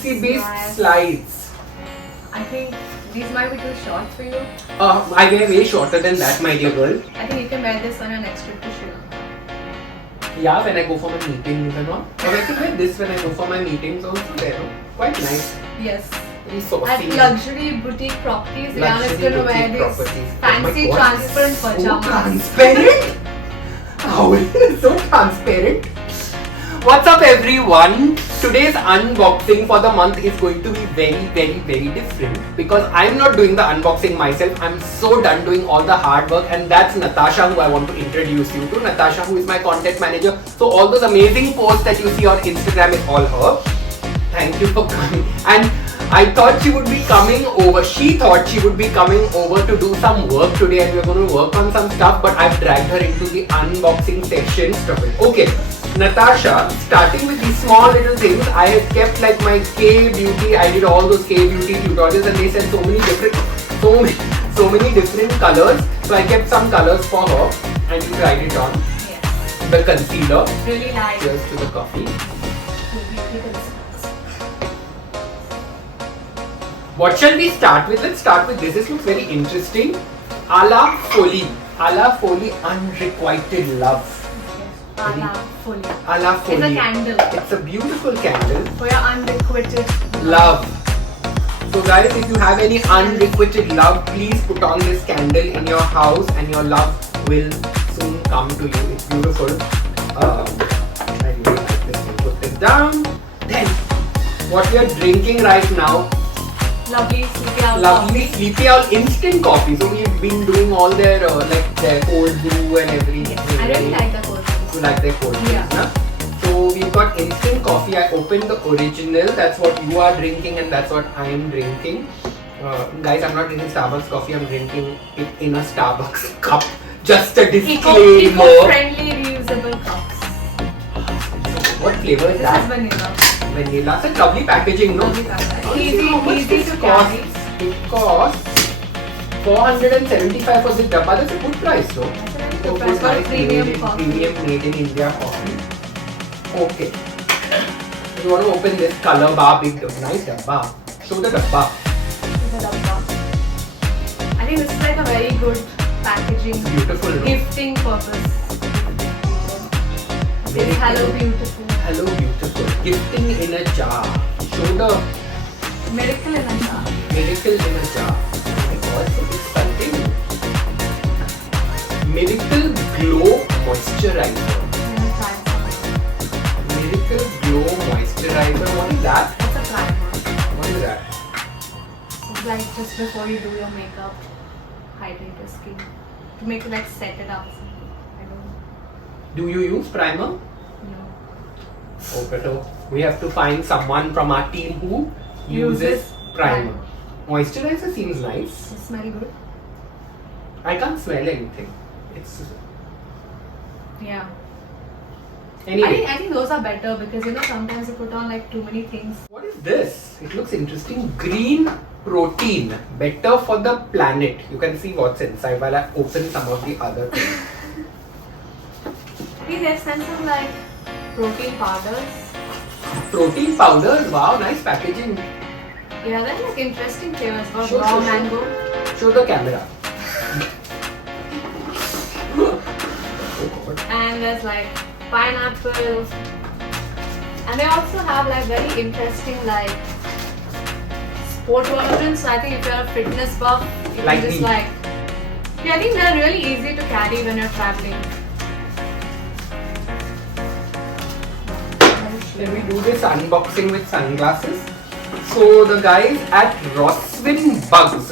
maxi based slides. I think these might be too short for you. I wear way shorter than that, my dear girl. I think you can wear this on your next trip to Sri Lanka. Yeah, when I go for my meetings and all. Or I can wear this when I go for my meetings also. There, no? Quite nice. Yes. Very saucy. At luxury boutique properties, Riaan is going to wear these fancy Oh transparent so pajamas. transparent? How is it so transparent? What's up everyone? Today's unboxing for the month is going to be very different because I'm not doing the unboxing myself. I'm so done doing all the hard work, and that's Natasha who I want to introduce you to. Natasha, who is my content manager. So all those amazing posts that you see on Instagram is all her. Thank you for coming. And I thought she would be coming over. She thought she would be coming over to do some work today, and we're going to work on some stuff, but I've dragged her into the unboxing section. Okay, Natasha, starting with these small little things, I have kept like my K-beauty. I did all those K-beauty tutorials, and they said so many different colors. So I kept some colors for her, and we tried it on. Yes. The concealer. Really nice. Cheers to the coffee. What shall we start with? Let's start with this. This looks very interesting. A la folie. A la folie, unrequited love. A la folie. A la folie. It's a candle. It's a beautiful candle. For your unrequited love. So guys, if you have any unrequited love, please put on this candle in your house and your love will soon come to you. It's beautiful. I really like this. We'll put this down. Then, what we are drinking right now, Lovely Sleepy Owl instant coffee. So we've been doing all their like their cold brew and everything. Yes, I really like the cold brew. You like their cold brew, yeah. Na? So we've got instant coffee. I opened the original. That's what you are drinking, and that's what I am drinking. Guys, I'm not drinking Starbucks coffee. I'm drinking it in a Starbucks cup. Just a disclaimer. Eco-friendly reusable cups. What flavor is This that? is vanilla. Vanilla. Such lovely packaging, no? Lovely packaging. Easy to carry. It costs 475 for this dabba. That's a good price, though. That's a very good price for a premium coffee. Premium made in India coffee. Okay. If you want to open this color bar, big nice dabba. Show the dabba. I think this is like a very good packaging. Beautiful, no? Gifting purpose. It's hello beautiful. Hello beautiful. Gifting in a jar. Show the Miracle in a jar. Miracle in a jar. Oh my god, so exciting. Miracle Glow Moisturizer. Miracle Glow Moisturizer. What is that? It's a primer. What is that? It's like just before you do your makeup, hydrate your skin. To make it like set it up. I don't know. Do you use primer? No. Okay, so we have to find someone from our team who uses primer. Moisturizer seems nice. It smells good. I can't smell anything. It's Yeah. anyway. I think those are better because you know sometimes you put on like too many things. What is this? It looks interesting. Green protein, better for the planet. You can see what's inside while I open some of the other things. See, they've sent some like protein powders. Protein powders. Wow, nice packaging. Yeah, they're like interesting flavors. Got Sure, raw sure, sure. mango. Show the camera. Oh God. And there's like pineapple. And they also have like very interesting like sport versions. So I think if you're a fitness buff, you Like can just me. like yeah, I think they're really easy to carry when you're traveling. Can we do this unboxing with sunglasses? So the guys at Roswin Bugs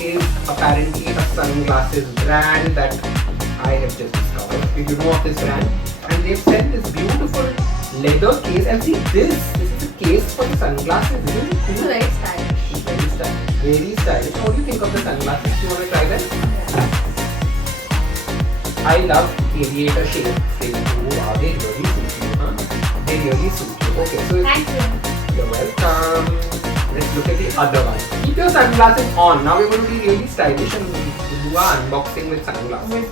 is apparently a sunglasses brand that I have just discovered. Did you know of this brand? And they've sent this beautiful leather case, and see this is a case for the sunglasses. Isn't it It's cool? very stylish. It's very stylish. Very stylish. What do you think of the sunglasses? Do you want to try them? I love aviator shape. Wow, they really suit you, huh? They really suit you. Okay, so Thank you. you're welcome. Let's look at the other one. Keep your sunglasses on. Now we're going to be really stylish and do our unboxing with sunglasses.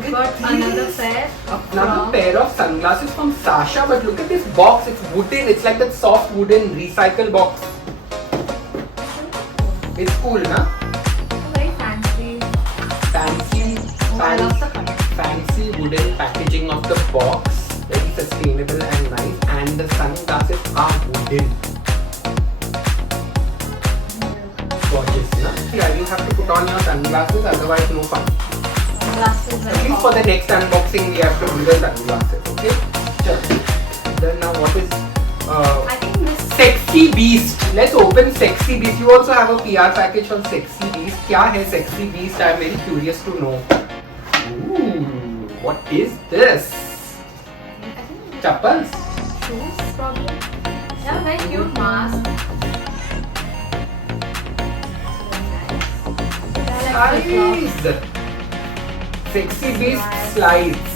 This got another pair. Another pair of sunglasses from Sasha, but look at this box. It's wooden. It's like that soft wooden recycle box. It's cool, na? Very fancy. Fancy, I love the color. fancy wooden packaging of the box. Very sustainable and nice. And the sunglasses are wooden. Gorgeous, na? Yeah, you have to put on your sunglasses, otherwise no fun. Glasses At least for the next unboxing, we have to do the sunglasses, okay? Sure. Then now what is I think this. Sexy Beast? Let's open Sexy Beast. You also have a PR package from Sexy Beast. What is Sexy Beast? I'm very curious to know. Ooh, what is this? I think Chappals? shoes probably. Yeah, very cute mask. Slides. Sexy Beast slides.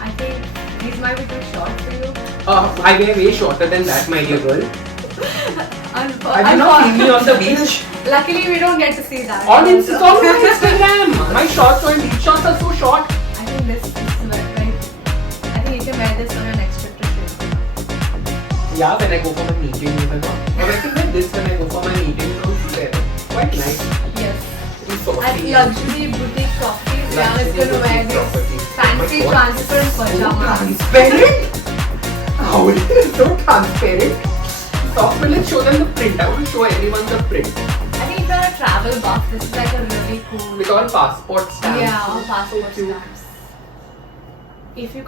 I think these might be too short for you. I wear way shorter than that, my dear girl. Unfor- Have you not seen me on the beach? Luckily, we don't get to see that. On Instagram. My shorts on beach shorts are so short. I think this is very. I think you can wear this on your next trip to Sri Lanka. Yeah, when I go for my meeting, you know. I can wear this when I go for my meeting. Quite nice. Yes. It's so At luxury boutique properties, Riaan is going to wear these fancy Oh my God. transparent pajamas. Transparent? How it is so transparent? Soft, but let's show them the print. I want to show everyone the print. I think if you're a travel buff, this is like a really cool. With all passport stamps. Yeah, all passport So cute. stamps. If you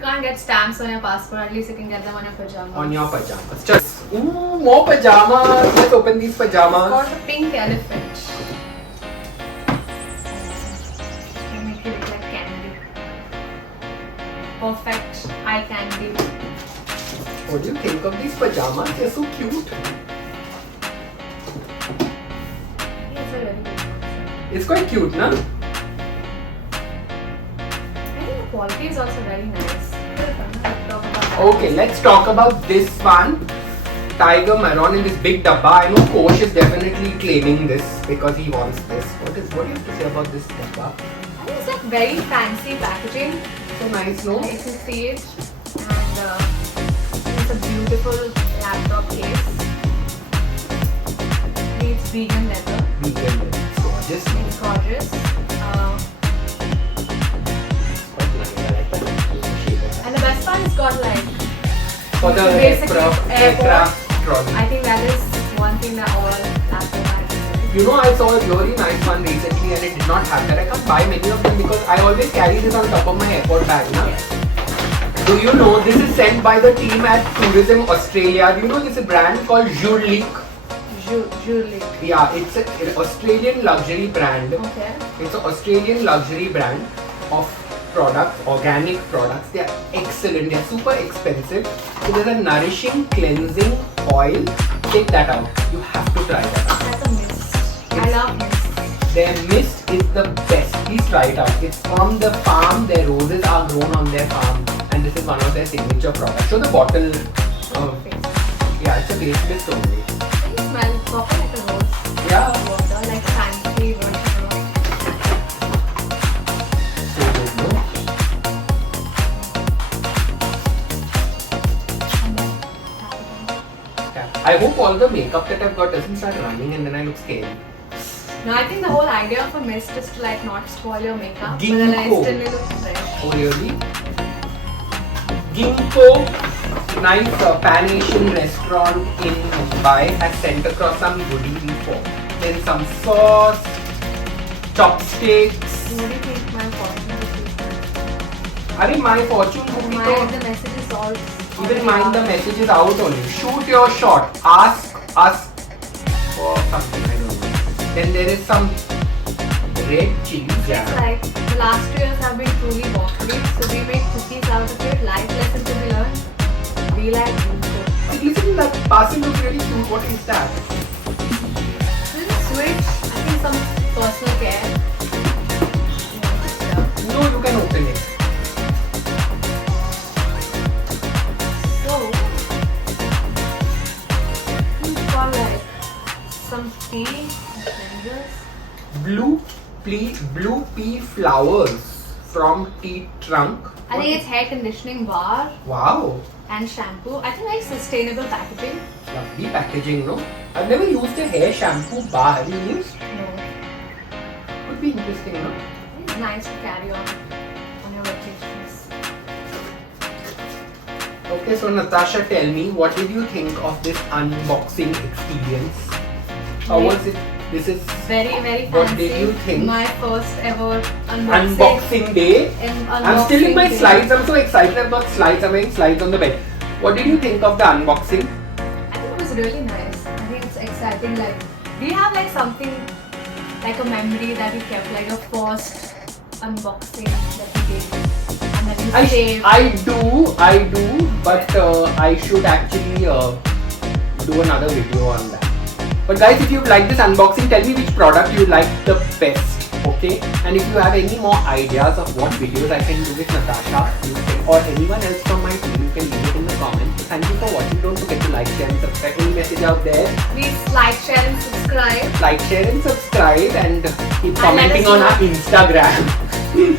can't get stamps on your passport, at least you can get them on your pajamas. On your pajamas. Just more pajamas. Let's open these It's pajamas. called the pink elephant. They make it look like candy. Perfect eye candy. What do you think of these pajamas? They're so cute. It's a really good concept. It's quite cute, na? I think the quality is also very nice. Talk about Okay, let's talk about this one. Tiger Maron in this big dabba. I know Kosh is definitely claiming this because he wants this. What do you have to say about this dabba? I think it's like very fancy packaging. So nice, no? You can see it, and it's a beautiful laptop case. It's vegan leather. Vegan. It's gorgeous. It's gorgeous. Quite nice. I like that shape of that. And the best part, it's got like For the basically aircraft trolley. I think that is one thing that all laptop has. You know, I saw a really nice one recently and it did not have that. I can't buy many of them because I always carry this on top of my airport bag. Na? Yes. Do you know this is sent by the team at Tourism Australia? Do you know this is a brand called Jurlik? Jewelry. Yeah, it's an Australian luxury brand. Okay. It's an Australian luxury brand of products, organic products. They are excellent. They are super expensive. So there's a nourishing cleansing oil. Take that out. You have to try that out. That's a mist. I love mist. Their mist is the best. Please try it out. It's from the farm. Their roses are grown on their farm, and this is one of their signature products. Show the bottle. Yeah, it's a base mist only. It smells proper like a rose. Yeah. Water, like fancy version of. So good, no? Yeah. I hope all the makeup that I've got doesn't start running and then I look scary. No, I think the whole idea of a mist is to like not spoil your makeup, but Ginkgo. then I still look fresh. Oh really? Ginkgo, nice Pan Asian restaurant in Mumbai, has sent across some goodies before. Then some sauce, chopsticks. What do you think my fortune is? I mean, my fortune would be Mine, to the message is all. even mind the message is out only. Shoot your shot. Ask us for something. I don't know. Then there is some red chili It's jam. like the last 2 years have been truly watery, so we made cookies out of it. Life lesson to be learned. We like Ginkgo. Listen, that parcel looks really cute. What is that? This is sweet. I think some personal care. Yeah. No, you can open it. So, it's got like some tea, cleansers. Blue pea flowers from Tea Trunk. I think it's hair conditioning bar Wow, and shampoo. I think very sustainable packaging. lovely packaging, no? I've never used a hair shampoo bar. Have you used? No. Could be interesting, no? It's nice to carry on your vacations. Okay, so Natasha, tell me, what did you think of this unboxing experience? How was it? This is Very, very fancy. What did you think? My first ever unboxing day. I'm still in my day. slides. I'm so excited. I've got slides. I'm wearing slides on the bed. What did you think of the unboxing? I think it was really nice. I think it's exciting. Like, do you have like something like a memory that you kept, like a first unboxing that you did and then you saved? I do, but I should actually do another video on that. But guys, if you like this unboxing, tell me which product you like the best, okay? And if you have any more ideas of what videos I can do with Natasha, or anyone else from my team, you can leave it in the comments. Thank you for watching. Don't forget to like, share and subscribe. Any message out there? Please like, share and subscribe. Like, share and subscribe, and keep And let commenting us on know. our Instagram.